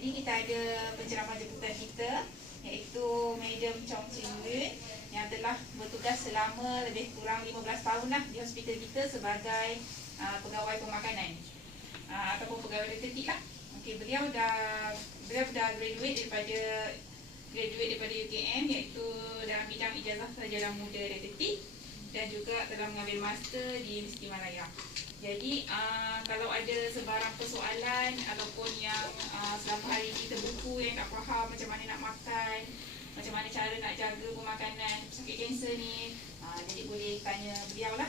Jadi kita ada penceramah jemputan kita, iaitu Madam Chong Chin Yun, yang telah bertugas selama lebih kurang 15 tahun lah di hospital kita sebagai pegawai pemakanan ataupun pegawai dietetik lah. Okey, beliau dah graduate daripada UKM, iaitu dalam bidang ijazah sarjana muda dietetik dan juga telah mengambil master di Universiti Malaya. Jadi kalau ada sebarang persoalan ataupun yang selama hari ini terbuku yang tak faham macam mana nak makan, macam mana cara nak jaga pemakanan sakit kanser ni, jadi boleh tanya beliau lah.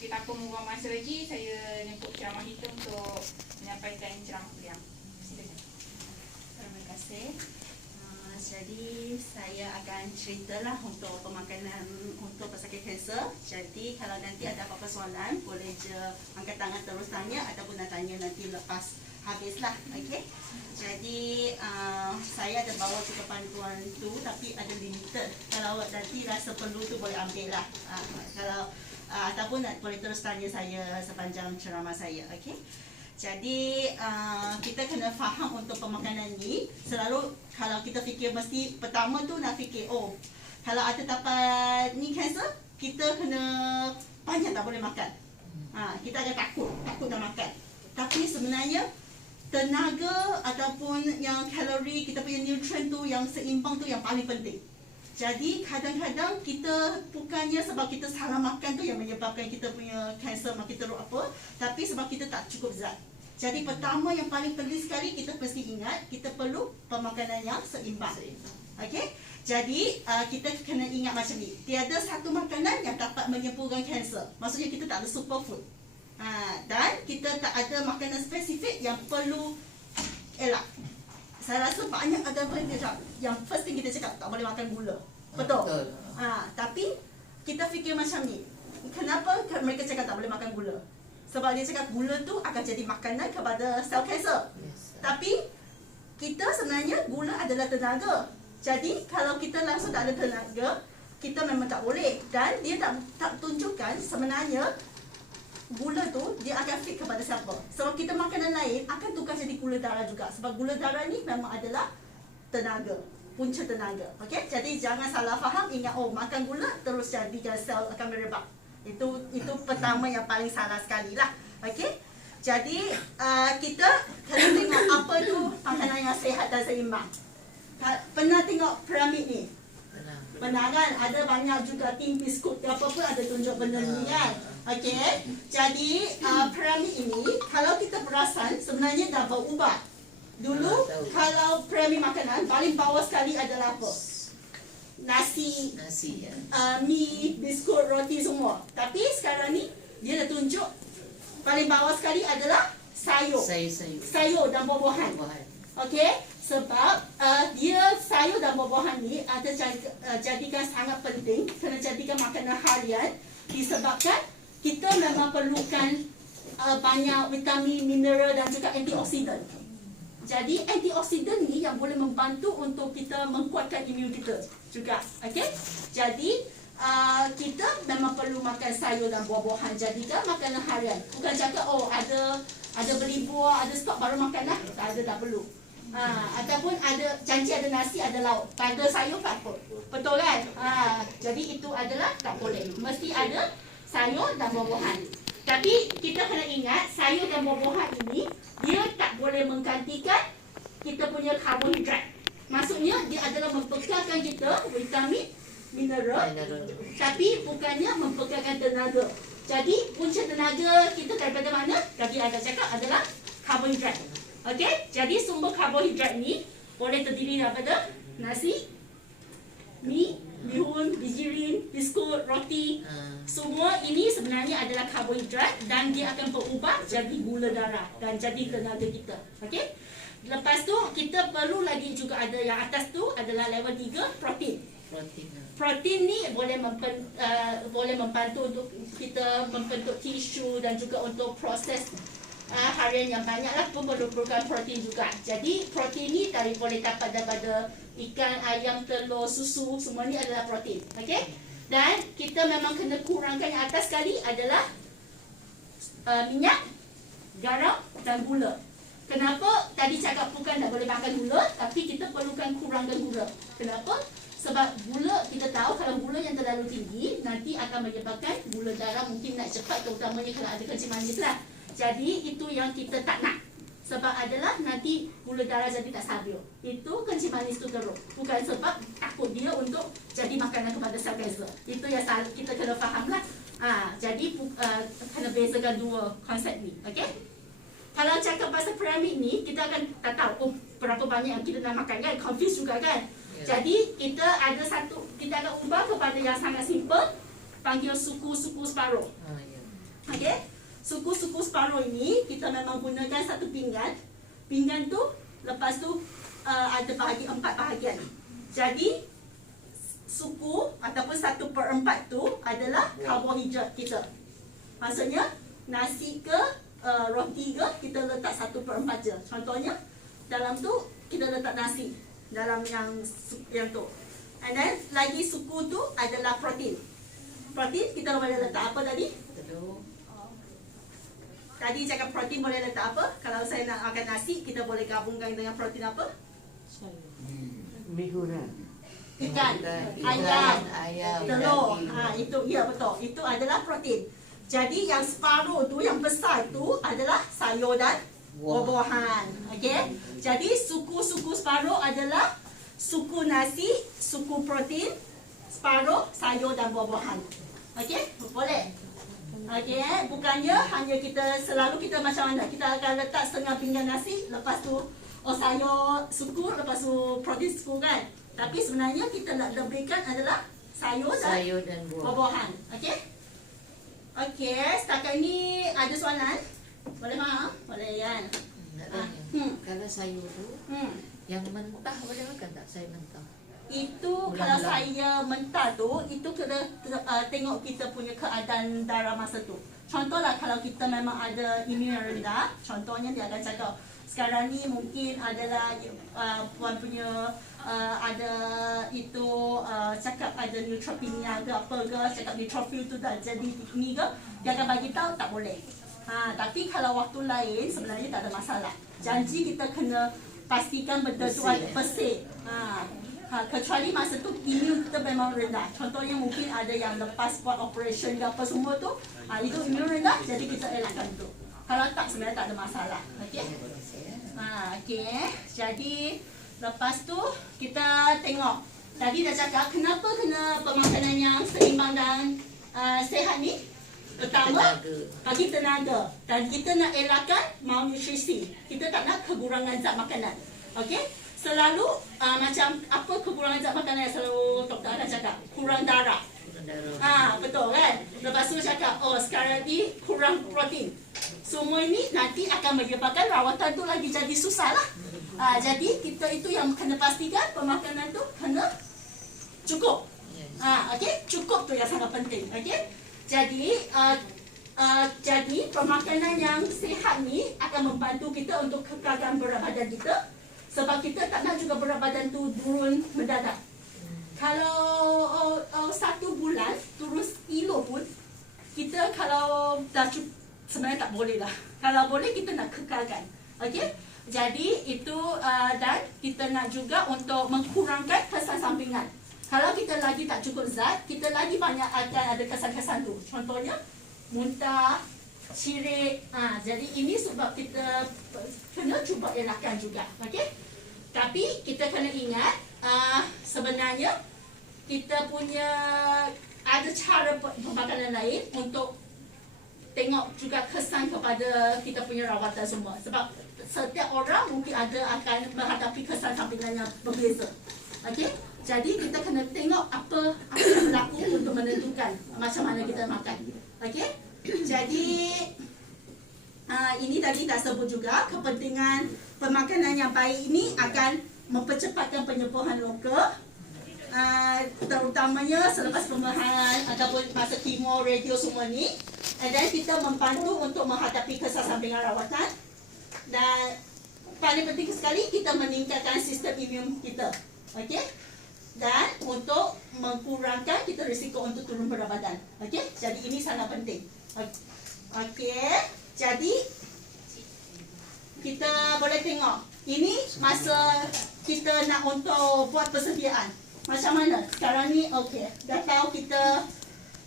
Kita tanpa membuang masa lagi, saya nyemput ceramah kita untuk menyampaikan ceramah beliau. Silakan. Terima kasih. Jadi saya akan ceritalah untuk pemakanan untuk pesakit kanser. Jadi kalau nanti ada apa-apa soalan, boleh je angkat tangan terus tanya ataupun nak tanya nanti lepas habislah. Okey. Jadi saya ada bawa juga panduan tu, tapi ada limited. Kalau nanti rasa perlu tu boleh ambil lah. Kalau ataupun boleh terus tanya saya sepanjang ceramah saya. Okey. Jadi kita kena faham untuk pemakanan ni. Selalu kalau kita fikir, mesti pertama tu nak fikir, oh kalau ada dapat ni kanser, kita kena banyak tak boleh makan. Kita agak takut nak makan. Tapi sebenarnya tenaga ataupun yang kalori, kita punya nutrient tu yang seimbang tu yang paling penting. Jadi kadang-kadang kita bukannya sebab kita salah makan tu yang menyebabkan kita punya kanser makin teruk apa, tapi sebab kita tak cukup zat. Jadi pertama yang paling penting sekali, kita mesti ingat kita perlu pemakanan yang seimbang. Okey? Jadi kita kena ingat macam ni, tiada satu makanan yang dapat menyembuhkan kanser. Maksudnya kita tak ada superfood. Dan kita tak ada makanan spesifik yang perlu elak. Saya rasa banyak ada yang cakap, yang first thing kita cakap tak boleh makan gula. Betul? Tapi kita fikir macam ni, kenapa mereka cakap tak boleh makan gula? Sebab dia cakap gula tu akan jadi makanan kepada sel kanser. Tapi kita sebenarnya gula adalah tenaga. Jadi kalau kita langsung tak ada tenaga, kita memang tak boleh. Dan dia tak tunjukkan sebenarnya gula tu dia akan fit kepada siapa. Sebab kita makanan lain akan tukar jadi gula darah juga. Sebab gula darah ni memang adalah tenaga, punca tenaga. Okey, jadi jangan salah faham. Ingat, oh makan gula terus jadikan sel akan merebak. Itu pertama yang paling salah sekali lah. Okey, jadi kita kena tengok apa tu makanan yang sihat dan seimbang. Pernah tengok piramid ni? Pernah kan? Ada banyak juga tin biskut apa pun ada tunjuk benda ni kan. Okey, jadi piramid ini kalau kita perasan sebenarnya dah berubah. Dulu kalau piramid makanan paling bawah sekali adalah apa? Nasi ya. Mi, biskut, roti semua. Tapi sekarang ni dia dah tunjuk paling bawah sekali adalah sayur dan buah-buahan. Okey, sebab dia sayur dan buah-buahan ni ada jadikan sangat penting, kena jadikan makanan harian, disebabkan kita memang perlukan banyak vitamin, mineral dan juga antioksidan. Jadi antioksidan ni yang boleh membantu untuk kita menguatkan imun kita juga. Okey, jadi kita memang perlu makan sayur dan buah-buahan, jadikan makanan harian. Bukan cakap oh ada beli buah, ada stok baru makan lah. Tak ada, tak perlu. Ataupun ada janji ada nasi, ada lauk, tak ada sayur tak apa. Betul kan? Jadi itu adalah tak boleh. Mesti ada sayur dan buah-buahan. Tapi kita kena ingat, sayur dan buah-buahan ini dia tak boleh menggantikan kita punya karbohidrat. Maksudnya dia adalah membekalkan kita vitamin, mineral, tapi bukannya membekalkan tenaga. Jadi punca tenaga kita daripada mana? Tadi ada cakap adalah karbohidrat. Okey, jadi sumber karbohidrat ni boleh terdiri daripada nasi, mi, bihun, bijirin, biskut, roti. Semua ini sebenarnya adalah karbohidrat dan dia akan berubah jadi gula darah dan jadi tenaga kita. Okey. Lepas tu kita perlu lagi juga ada yang atas tu adalah level 3, protein. Protein ni boleh membantu untuk kita membentuk tisu dan juga untuk proses harian yang banyak lah pun memerlukan protein juga. Jadi protein ni boleh dapat daripada ikan, ayam, telur, susu, semua ni adalah protein. Okey? Dan kita memang kena kurangkan yang atas sekali adalah minyak, garam dan gula. Kenapa tadi cakap bukan tak boleh makan gula, tapi kita perlukan kurangkan gula. Kenapa? Sebab gula kita tahu kalau gula yang terlalu tinggi nanti akan menyebabkan gula darah mungkin naik cepat, terutamanya kalau ada kencing manis lah. Jadi itu yang kita tak nak. Sebab adalah nanti gula darah jadi tak stabil. Itu kencing manis tu teruk. Bukan sebab takut dia untuk jadi makanan kepada sel kanser. Itu yang kita kena faham lah. Jadi kena bezakan dua konsep ni. Okay? Kalau cakap pasal piramid ni, kita akan tak tahu berapa banyak yang kita nak makan kan, confuse juga kan. Jadi kita ada kita akan ubah kepada yang sangat simple, panggil suku-suku separuh. Okay? Suku-suku separuh ini kita memang gunakan satu pinggan. Pinggan tu lepas tu ada bahagi 4 bahagian. Jadi suku ataupun 1/4 tu adalah karbohidrat kita. Maksudnya nasi ke roti ke kita letak 1/4 je. Contohnya dalam tu kita letak nasi dalam yang tu. And then lagi suku tu adalah protein. Protein kita boleh letak apa tadi? Telur. Tadi cakap protein boleh letak apa? Kalau saya nak makan nasi, kita boleh gabungkan dengan protein apa? Mihuna. Ikan, ayam, telur. Itu ya betul. Itu adalah protein. Jadi yang separuh tu, yang besar tu adalah sayur dan buah-buahan. Okey. Jadi suku-suku separuh adalah suku nasi, suku protein, separuh sayur dan buah-buahan. Okey? Boleh. Okey, bukannya hanya kita selalu kita macam mana? Kita akan letak setengah pinggan nasi, lepas tu sayur suku, lepas tu protein suku kan? Tapi sebenarnya kita nak lebihkan adalah sayur dan buah-buahan. Okey? Okey, setakat ni ada soalan? Boleh faham? Boleh kan? Kalau sayur tu, yang mentah boleh makan tak? Sayur mentah. Itu kalau saya mentah tu, itu kena tengok kita punya keadaan darah masa tu. Contohlah kalau kita memang ada imun yang rendah, contohnya dia akan cakap sekarang ni mungkin adalah puan punya ada itu cakap ada neutropenia ke apa ke, cakap neutrophil tu dah jadi ni ke, dia akan bagi tahu tak boleh. Tapi kalau waktu lain sebenarnya tak ada masalah. Janji kita kena pastikan benda tu ada bersih. Kecuali masa tu imun kita memang rendah. Contohnya mungkin ada yang lepas buat operation ke apa semua tu, itu imun rendah, jadi kita elakkan tu. Kalau tak sebenarnya tak ada masalah. Okey. Okey. Jadi lepas tu kita tengok. Tadi dah cakap kenapa kena pemakanan yang seimbang dan sihat ni? Pertama, bagi tenaga. Dan kita nak elakkan malnutrisi. Kita tak nak kekurangan zat makanan. Okey? Selalu macam apa kekurangan zat makanan yang selalu doktor akan cakap? Kurang darah. Betul kan? Lepas tu cakap, sekarang ni kurang protein. Semua ini nanti akan menyebabkan rawatan tu lagi jadi susah lah. Jadi kita itu yang kena pastikan pemakanan tu kena cukup. Okey, cukup tu yang sangat penting. Okey, jadi pemakanan yang sihat ni akan membantu kita untuk kekalkan berat badan kita. Sebab kita tak nak juga berat badan tu turun mendadak. Kalau 1 bulan turun kilo pun, kita kalau dah sebenarnya tak boleh lah. Kalau boleh kita nak kekalkan. Okey? Jadi itu dan kita nak juga untuk mengkurangkan kesan sampingan. Kalau kita lagi tak cukup zat, kita lagi banyak akan ada kesan-kesan tu. Contohnya muntah, syirik. Jadi ini sebab kita kena cuba elakkan juga. Okey? Tapi kita kena ingat sebenarnya kita punya ada cara pemakanan lain untuk tengok juga kesan kepada kita punya rawatan semua. Sebab setiap orang mungkin akan menghadapi kesan sampingan yang berbeza. Okey? Jadi kita kena tengok apa yang berlaku untuk menentukan macam mana kita makan. Okey? Jadi ini tadi dah sebut juga kepentingan pemakanan yang baik ini akan mempercepatkan penyembuhan luka, terutamanya selepas pembuahan ataupun masa kemo, radio semua ni. Dan kita membantu untuk menghadapi kesan sampingan rawatan. Dan paling penting sekali kita meningkatkan sistem imun kita. Okey? Dan untuk mengurangkan kita risiko untuk turun berat badan. Okey? Jadi ini sangat penting. Okey. Jadi kita boleh tengok. Ini masa kita nak untuk buat persediaan. Macam mana? Sekarang ni okey. Dah tahu kita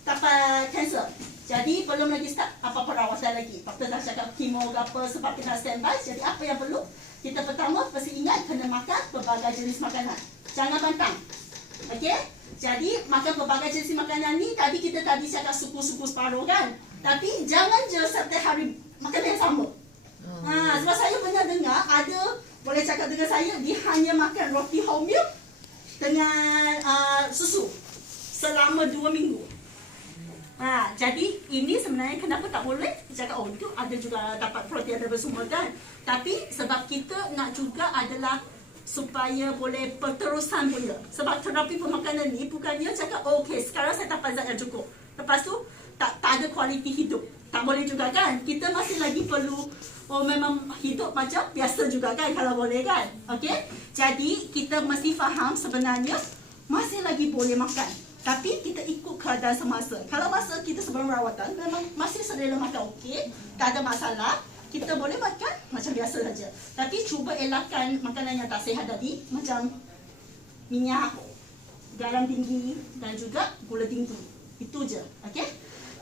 dapat kanser. Jadi belum lagi start apa perawatan lagi. Doktor dah cakap kemo ke apa sebab kita standby. Jadi apa yang perlu? Kita pertama mesti ingat kena makan berbagai jenis makanan. Jangan pantang. Okey? Jadi makan berbagai jenis makanan ni tadi kita cakap suku-suku separuh kan. Tapi jangan je setiap hari makan yang sama. Sebab saya pernah dengar ada boleh cakap dengan saya dia hanya makan roti wholemeal dengan susu selama 2 minggu. Jadi ini sebenarnya kenapa tak boleh? Cakap itu ada juga dapat protein dari semua kan. Tapi sebab kita nak juga adalah supaya boleh perterusan punya. Sebab terapi pemakanan ni bukannya cakap okey sekarang saya dapat zat yang cukup. Lepas tu tak ada kualiti hidup. Tak boleh juga kan. Kita masih lagi perlu memang hidup macam biasa juga kan kalau boleh kan. Okey. Jadi kita mesti faham sebenarnya masih lagi boleh makan. Tapi kita ikut keadaan semasa. Kalau masa kita sebelum rawatan memang masih selera makan okey, tak ada masalah, kita boleh makan macam biasa saja. Tapi cuba elakkan makanan yang tak sihat tadi, macam minyak, garam tinggi dan juga gula tinggi. Itu je, okey?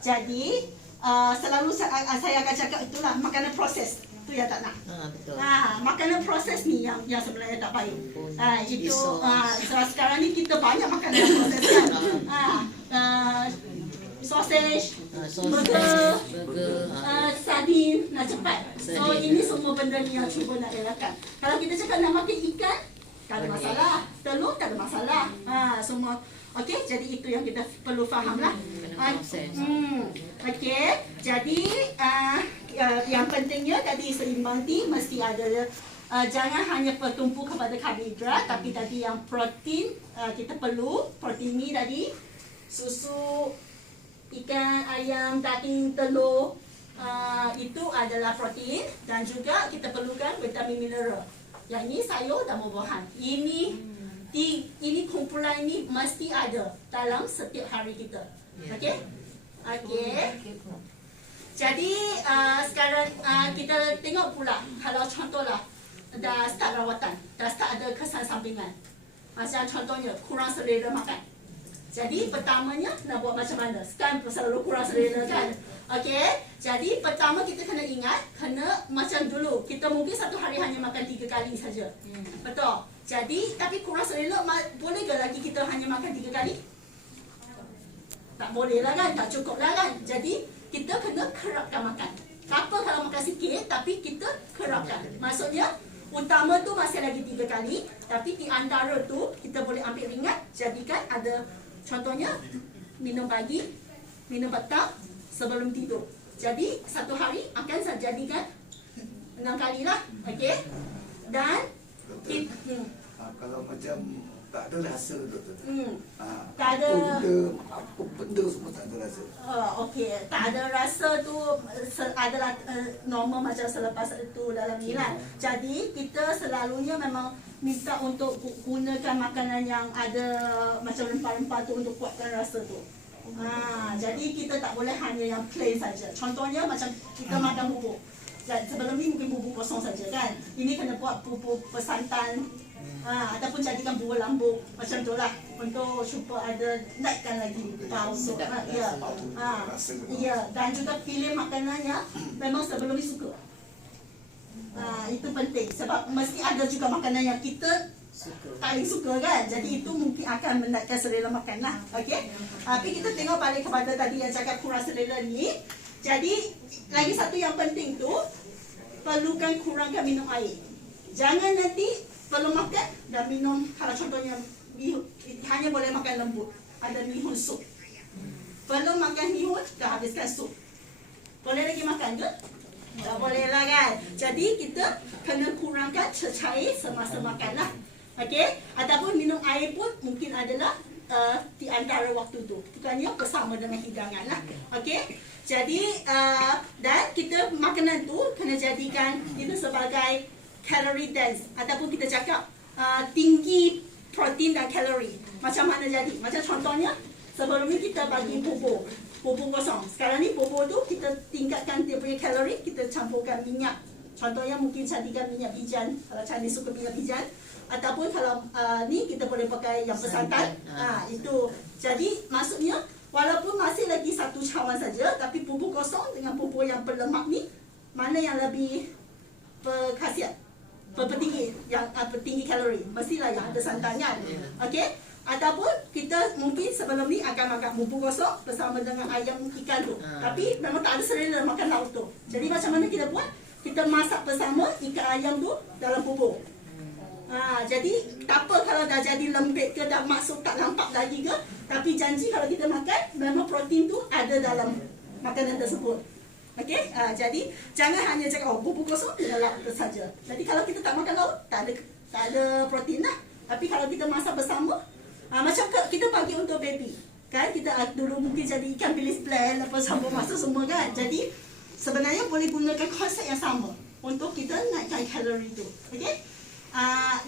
Jadi selalu saya akan cakap itulah makanan proses. Itu yang tak nak. Betul. Makanan proses ni yang sebenarnya tak baik. Itu sekarang ni kita banyak makanan yang proses kan. Sausage, burger, sardin, nak cepat. So ini semua benda ni yang cuba nak elakkan. Kalau kita cakap nak makan ikan, tak ada masalah. Telur tak ada masalah. Semua okey, jadi itu yang kita perlu faham lah. Okey, jadi yang pentingnya tadi seimbang ni mesti ada. Jangan hanya bertumpu kepada karbohidrat, tapi tadi yang protein kita perlu. Protein ni tadi susu, ikan, ayam, daging, telur, itu adalah protein. Dan juga kita perlukan vitamin mineral. Yang ini sayur dan buah-buahan. Ini kumpulan ini mesti ada dalam setiap hari kita. Okey? Okey. Jadi sekarang kita tengok pula kalau contohlah dah start rawatan, dah start ada kesan sampingan. Macam contohnya kurang selera makan. Jadi pertamanya nak buat macam mana? Sekarang selalu kurang selera kan? Okey. Jadi pertama kita kena ingat, kena macam dulu. Kita mungkin satu hari hanya makan 3 kali saja. Betul? Jadi tapi kurang selera boleh ke lagi kita hanya makan 3 kali? Tak boleh lah kan? Tak cukup lah kan? Jadi kita kena kerapkan makan. Tak apa kalau makan sikit, tapi kita kerapkan. Maksudnya, utama tu masih lagi 3 kali, tapi di antara tu kita boleh ambil ringan, jadikan ada contohnya minum pagi, minum petang sebelum tidur. Jadi satu hari akan saya jadikan 6 kali lah, okey? Dan kalau macam tak ada rasa doktor. Tak ada. Apa benda semua tak ada rasa. Okey, tak ada rasa tu adalah normal macam selepas itu dalam ni lah. Jadi kita selalunya memang minta untuk gunakan makanan yang ada macam rempah-rempah tu untuk kuatkan rasa tu. Jadi kita tak boleh hanya yang plain saja. Contohnya macam kita makan bubur. Sebelum ni mungkin bubur kosong saja kan. Ini kena buat bubur bersantan. Ataupun jadikan buah lambuk macam tu lah untuk supaya ada naikkan lagi bau tu. Ya, dan juga pilih makanannya memang sebelum ni suka. Itu penting sebab mesti ada juga makanan yang kita paling suka kan. Jadi itu mungkin akan menaikkan selera makan lah. Okey. Tapi kita tengok balik kepada tadi yang cakap kurang selera ni. Jadi lagi satu yang penting tu perlukan kurangkan minum air. Jangan nanti belum makan dan minum, kalau contohnya hanya boleh makan lembut, ada mihun sup. Belum makan mihun, dah habiskan sup. Boleh lagi makan ke? Tak boleh lah kan. Jadi kita kena kurangkan cecair semasa makan lah. Okey? Ataupun minum air pun mungkin adalah di antara waktu tu. Bukannya bersama dengan hidangan lah. Okey? Jadi dan kita makanan tu kena jadikan itu sebagai calorie dense ataupun kita cakap tinggi protein dan kalori. Macam mana jadi? Macam contohnya sebelum ni kita bagi bubur kosong. Sekarang ni bubur tu kita tingkatkan dia punya kalori, kita campurkan minyak Contohnya mungkin candikan minyak bijan, kalau Candi suka minyak bijan. Ataupun kalau ni kita boleh pakai yang bersantan. Itu. Jadi maksudnya walaupun masih lagi satu cawan saja, tapi bubur kosong dengan bubur yang berlemak ni, mana yang lebih berkhasiat? Bertinggi, yang tinggi kalori. Mestilah yang ada santannya. Okey? Ataupun kita mungkin sebelum ni akan makan bubur kosong bersama dengan ayam ikan tu. Tapi memang tak ada selera makan lauk tu. Jadi macam mana kita buat? Kita masak bersama ikan ayam tu dalam bubur. Jadi tak apa kalau dah jadi lembik ke, dah masuk tak nampak lagi ke, tapi janji kalau kita makan memang protein tu ada dalam makanan tersebut. Okey, jadi jangan hanya cakap bubur kosong dengan lauk saja. Jadi kalau kita tak makan lauk, tak ada protein lah. Tapi kalau kita masak bersama, macam kita bagi untuk baby, kan kita dulu mungkin jadi ikan bilis plan apa campur masak semua kan. Jadi sebenarnya boleh gunakan konsep yang sama untuk kita naikkan kalori tu. Okey.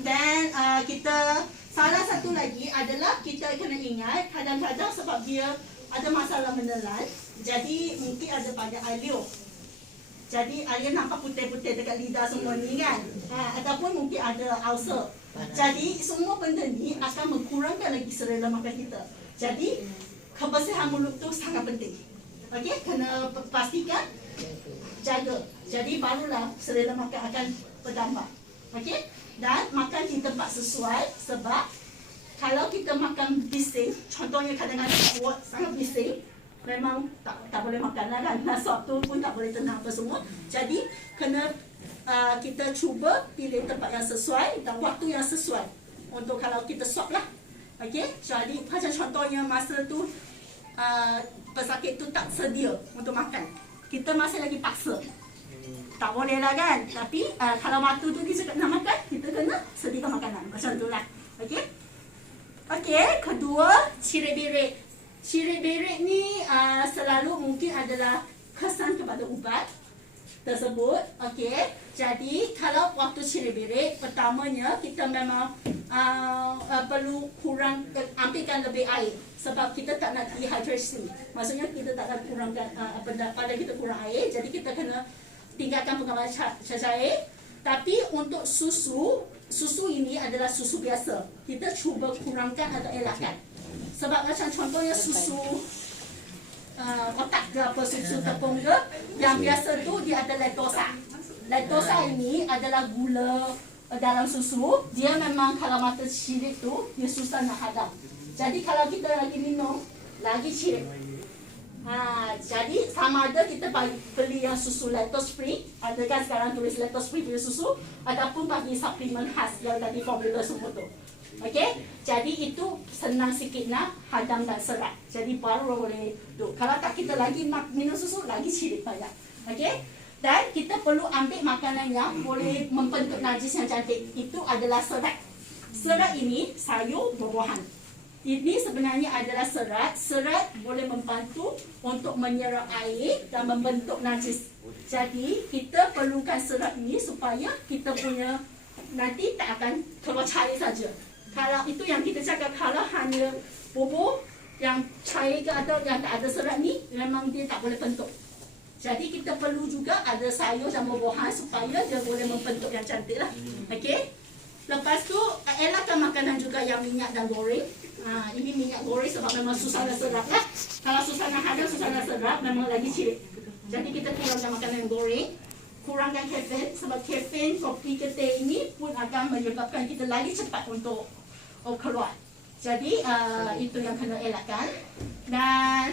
Dan kita salah satu lagi adalah kita kena ingat kadang-kadang sebab dia ada masalah menelan, jadi mungkin ada pada alio. Jadi air nampak putih-putih dekat lidah semua ni kan. Ataupun mungkin ada ulcer. Jadi semua benda ni akan mengkurangkan lagi selera makan kita. Jadi kebersihan mulut tu sangat penting. Okey, kena pastikan jaga. Jadi barulah selera makan akan bertambah. Okey? Dan makan di tempat sesuai, sebab kalau kita makan bising, contohnya kadang-kadang buat sangat bising, memang tak boleh makan lah kan. Nasab tu pun tak boleh tenang apa semua. Jadi kena kita cuba pilih tempat yang sesuai dan waktu yang sesuai untuk kalau kita swab lah. Okey? Jadi macam contohnya masa tu pesakit tu tak sedia untuk makan, kita masih lagi paksa. Tak boleh lah kan. Tapi kalau waktu tu dia cakap nak makan, kita kena sediakan makanan. Macam tu lah. Okey? Okey, kedua, ciri berik. Ciri berik ni selalu mungkin adalah kesan kepada ubat tersebut. Okey, jadi kalau waktu ciri berik, pertamanya kita memang perlu ambilkan lebih air. Sebab kita tak nak dehydrasi. Maksudnya kita tak nak kurangkan pada kita kurang air. Jadi kita kena tinggalkan pengambilan cair. Tapi untuk susu ini adalah susu biasa. Kita cuba kurangkan atau elakkan. Sebab macam contohnya susu otak ke apa, susu tepung ke, yang biasa tu dia ada laktosa. Laktosa ini adalah gula dalam susu. Dia memang kalau mata cirit tu, dia susah nak hadam. Jadi kalau kita lagi minum, lagi cirit. Jadi sama ada kita beli yang susu lactose free, ada kan sekarang tulis lactose free punya susu, ataupun bagi suplemen khas yang tadi formula semua tu. Okey, jadi itu senang sikit nak hadam dan serat. Jadi baru boleh tu. Kalau tak kita lagi minum susu, lagi cirit banyak. Okey, dan kita perlu ambil makanan yang boleh membentuk najis yang cantik. Itu adalah serat. Serat ini sayur, buah-buahan. Ini sebenarnya adalah serat. Serat boleh membantu untuk menyerap air dan membentuk najis. Jadi kita perlukan serat ini supaya kita punya nanti tak akan keluar cair saja. Kalau itu yang kita cakap, kalau hanya bubur yang cair ke atau yang tak ada serat ni, memang dia tak boleh bentuk. Jadi kita perlu juga ada sayur dan buah-buahan supaya dia boleh membentuk yang cantik lah. Okey. Lepas tu elakkan makanan juga yang minyak dan goreng. Ini minyak goreng sebab memang susah nak serap lah. Kalau susah nak hadam, susah nak serap, memang lagi cirit. Jadi kita kurangkan makanan yang goreng. Kurangkan kafein, sebab kafein kopi ke teh ini pun akan menyebabkan kita lagi cepat untuk keluar. Jadi itu yang kena elakkan. Dan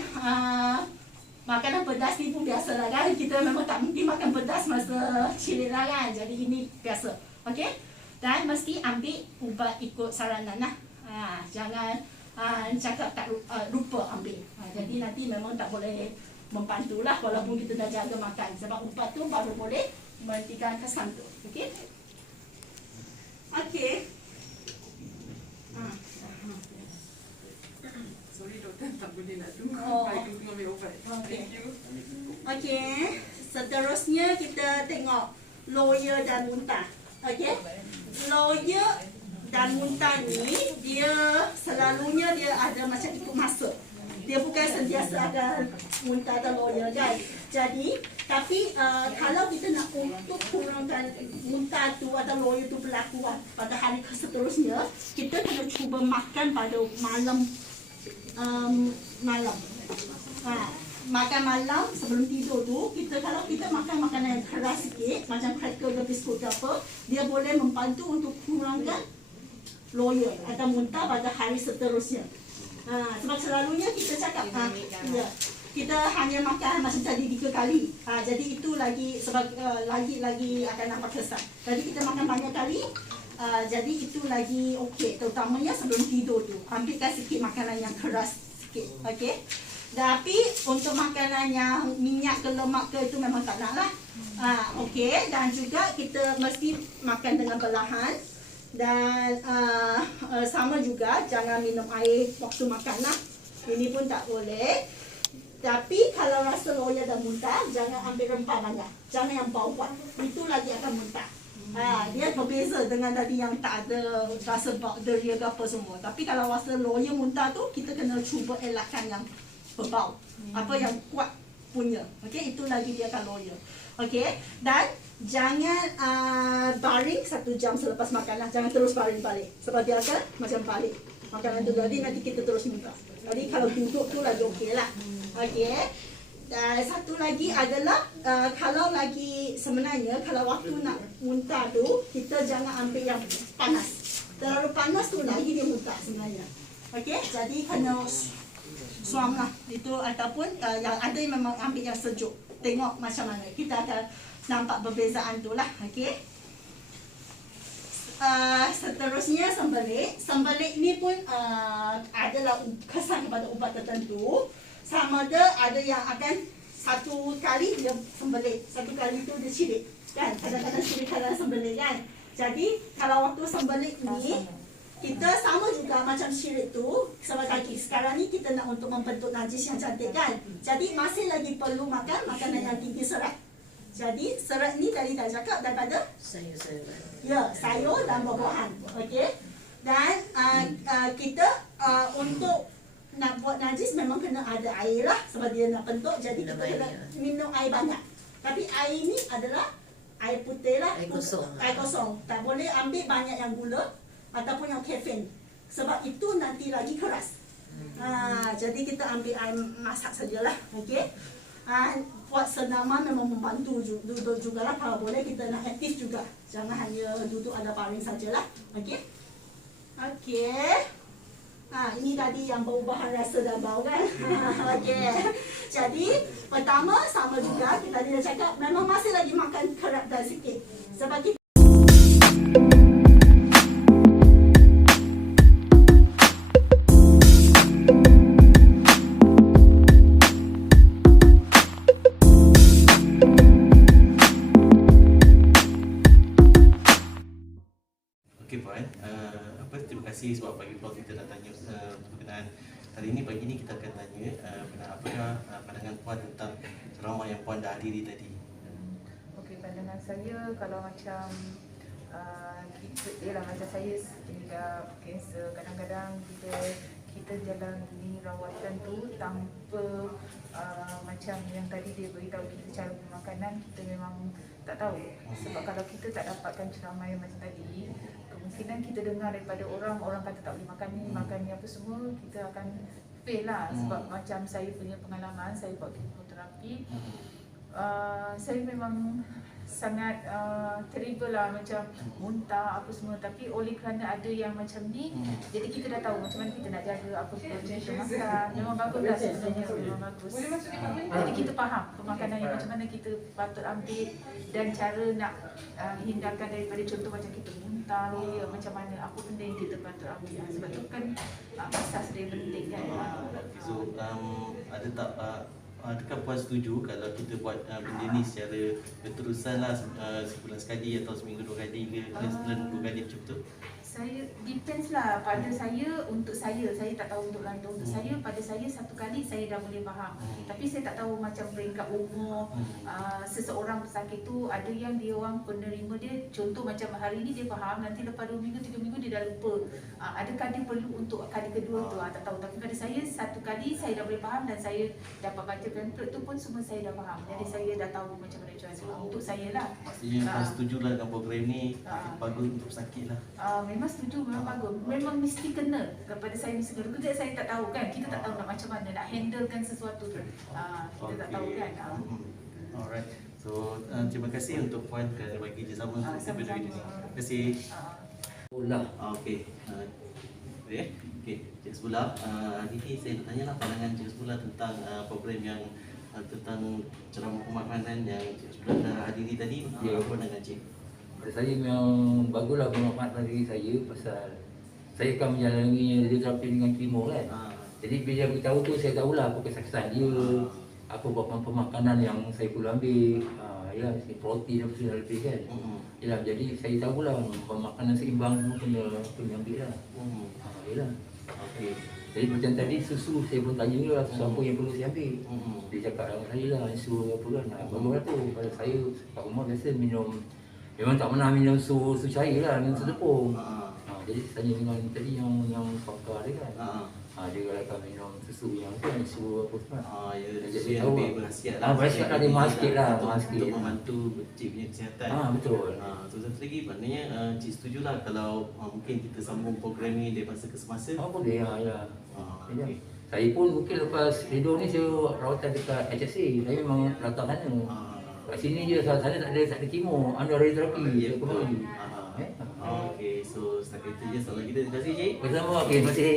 makanan pedas ni pun biasa lah kan. Kita memang tak mungkin makan pedas masa cirit lah kan. Jadi ini biasa. Okey. Dan mesti ambil ubat ikut saranan lah. Jangan cakap tak lupa ambil. Jadi nanti memang tak boleh membantulah walaupun kita dah jaga makan. Sebab ubat tu baru boleh menghentikan kesan tu. Okey? Okey. Sorry doktor, tak boleh nak tunggu. Baik tunggu ambil ubat. Thank you. Okey. Seterusnya kita tengok loya dan muntah. Okey? Loya dan muntah ni dia selalunya dia ada macam ikut masa. Dia bukan sentiasa akan muntah atau loya kan. Jadi, tapi kalau kita nak untuk kurangkan muntah tu atau loya tu berlaku pada hari seterusnya, kita kena cuba makan pada malam. Makan malam sebelum tidur tu, kalau kita makan makanan yang keras sikit, macam cracker ke biskut ke apa, dia boleh membantu untuk kurangkan loya atau muntah pada hari seterusnya. Sebab selalunya kita cakap kita hanya makan macam tadi 3 kali. Jadi itu lagi sebab lagi akan nampak kesan. Jadi kita makan banyak kali. Jadi itu lagi okey, terutamanya sebelum tidur tu. Ambilkan sikit makanan yang keras sikit. Okey. Tapi untuk makanan yang minyak ke lemak ke itu memang tak nak lah. Okey, dan juga kita mesti makan dengan perlahan. Dan sama juga jangan minum air waktu makan lah. Ini pun tak boleh. Tapi kalau rasa loya dan muntah, jangan ambil rempah banyak. Jangan yang bawang. Itu lagi akan muntah. Dia berbeza dengan tadi yang tak ada rasa deria ke apa semua. Tapi kalau rasa loya muntah tu, kita kena cuba elakkan yang berbau. Apa yang kuat punya. Okey, itu lagi dia akan loya. Okey, dan jangan baring 1 jam selepas makan lah. Jangan terus baring balik. Sebab dia akan macam balik makanan tu. Jadi nanti kita terus muntah. Jadi kalau duduk tu lagi okey lah. Okey. Dan satu lagi adalah kalau lagi sebenarnya kalau waktu nak muntah tu, kita jangan ambil yang panas. Terlalu panas tu lagi dia muntah sebenarnya. Okey. Jadi kena suam lah. Itu ataupun yang ada yang memang ambil yang sejuk. Tengok macam mana. Kita akan nampak perbezaan tu lah. Okey. Seterusnya sembelit. Sembelit ni pun adalah kesan kepada ubat tertentu. Sama ada yang akan 1 kali dia sembelit. 1 kali tu dia syirik. Kan? Kadang-kadang syirik, kadang sembelit kan. Jadi kalau waktu sembelit ni, kita sama juga macam syirik tu. Sebab lagi sekarang ni kita nak untuk membentuk najis yang cantik kan. Jadi masih lagi perlu makan makanan yang tinggi serat. Jadi serat ni tadi dah cakap daripada Sayur-sayuran. ya, sayur dan buah-buahan. Okey. Dan kita untuk nak buat najis memang kena ada air lah. Sebab dia nak bentuk. Jadi kita kena minum air banyak. Tapi air ni adalah air putih lah. Air kosong. Air kosong. Tak boleh ambil banyak yang gula ataupun yang kafein. Sebab itu nanti lagi keras. Jadi kita ambil air masak sajalah. Okey. Buat senaman memang membantu juga lah. Kalau boleh kita nak aktif juga. Jangan hanya duduk ada baring sajalah. Okey. Okey. Ini tadi yang perubahan rasa dan bau kan. Okey. Jadi pertama sama juga kita tadi dah cakap memang masih lagi makan kerat dan sikit. Sebab kita Okey Puan, terima kasih sebab pagi Puan kita dah tanya berkenaan. Hari ini pagi ni kita akan tanya apakah pandangan Puan tentang ceramah yang Puan dah hadiri tadi. Okey, pandangan saya kalau macam kita macam saya tinggal kanser, kadang-kadang kita jalani rawatan tu tanpa macam yang tadi dia beritahu kita cara makanan, kita memang tak tahu. Sebab kalau kita tak dapatkan ceramah yang macam tadi, kemungkinan kita dengar daripada orang kata tak boleh makan ni apa semua, kita akan fail lah. Sebab macam saya punya pengalaman, saya buat kemoterapi, saya memang sangat terrible lah, macam muntah apa semua. Tapi oleh kerana ada yang macam ni, jadi kita dah tahu macam mana kita nak jaga apa kita makan. Memang bagus lah sebenarnya, memang bagus. Jadi kita faham pemakanan yang macam mana kita patut ambil dan cara nak hindarkan daripada contoh macam kita muntah, loya, macam mana, apa benda yang kita patut ambil. Sebab tu kan asas dia penting kan. So adakah Puan setuju kalau kita buat benda ni secara berterusan lah, sebulan sekali atau seminggu 2 kali ke, sebulan 2 kali macam tu? Saya depends lah pada saya, untuk saya tak tahu untuk Lando. Untuk saya, pada saya satu kali saya dah boleh faham. Tapi saya tak tahu macam peringkat umur seseorang pesakit tu, ada yang dia orang penerima dia, contoh macam hari ni dia faham, nanti lepas 2 minggu 3 minggu dia dah lupa. Adakah dia perlu untuk kali kedua tu, tak tahu. Tapi pada saya satu kali saya dah boleh faham, dan saya dapat baca pamphlet tu pun semua saya dah faham. Jadi saya dah tahu macam mana cara untuk saya lah. Maksudnya kau setuju lah dengan program ni, bagus untuk pesakit lah. Memang setuju, memang bagus. Memang mesti kena kepada saya, mesti kena. Kerja saya tak tahu kan, kita tak tahu nak macam mana nak handlekan sesuatu tu. Kita tak tahu kan. Alright. So terima kasih untuk Puan kerana bagi kerjasama untuk video ini. Terima kasih. Bola. Okey. Okey, Cik Sebelah, hari ni saya nak tanyalah pandangan Cik Sebelah tentang program yang tentang ceramah pemahaman yang Cik Sebelah dah hadiri tadi. Ya. Apa pandangan Cik? Pada saya memang baguslah pemahaman diri saya pasal saya akan menjalani radioterapi dengan kemo kan. Jadi bila dia beritahu tu saya tahulah apa kesaksian dia, apa pemakanan yang saya perlu ambil. Ya, protein apa semua lebih kan. Yalah, jadi saya tahulah pemakanan seimbang semua kena ambil lah. Yalah. Okey. Jadi macam tadi susu saya pun tanya lah susu apa yang perlu saya ambil. Dia cakap dengan saya lah susu apa kan. Baguslah tu. Pada saya kat rumah biasa minum, memang tak pernah minum susu cair lah, minum susu tepung. Jadi tanya dengan tadi yang pakar dia kan. Dia akan minum susu yang tu, susu apa semua. Ya, Jadi susu yang tahu lebih lah. berhasiat Berhasiat lah, dia mahal sikit lah, mahal Untuk sikit. membantu Cik punya kesihatan. Betul. So satu lagi, maknanya Cik setujulah kalau mungkin kita sambung program ni dari masa ke semasa. Boleh lah, ya. Okey. Saya pun mungkin lepas redo ni saya rawatan dekat HSC. Saya memang datang sana. Kat sini je, sana tak ada kemo, ada radioterapi. Ya, Saya kembali. Okey, so setakat itu je soalan kita. Terima kasih Cik. Bersama, okey, terima kasih.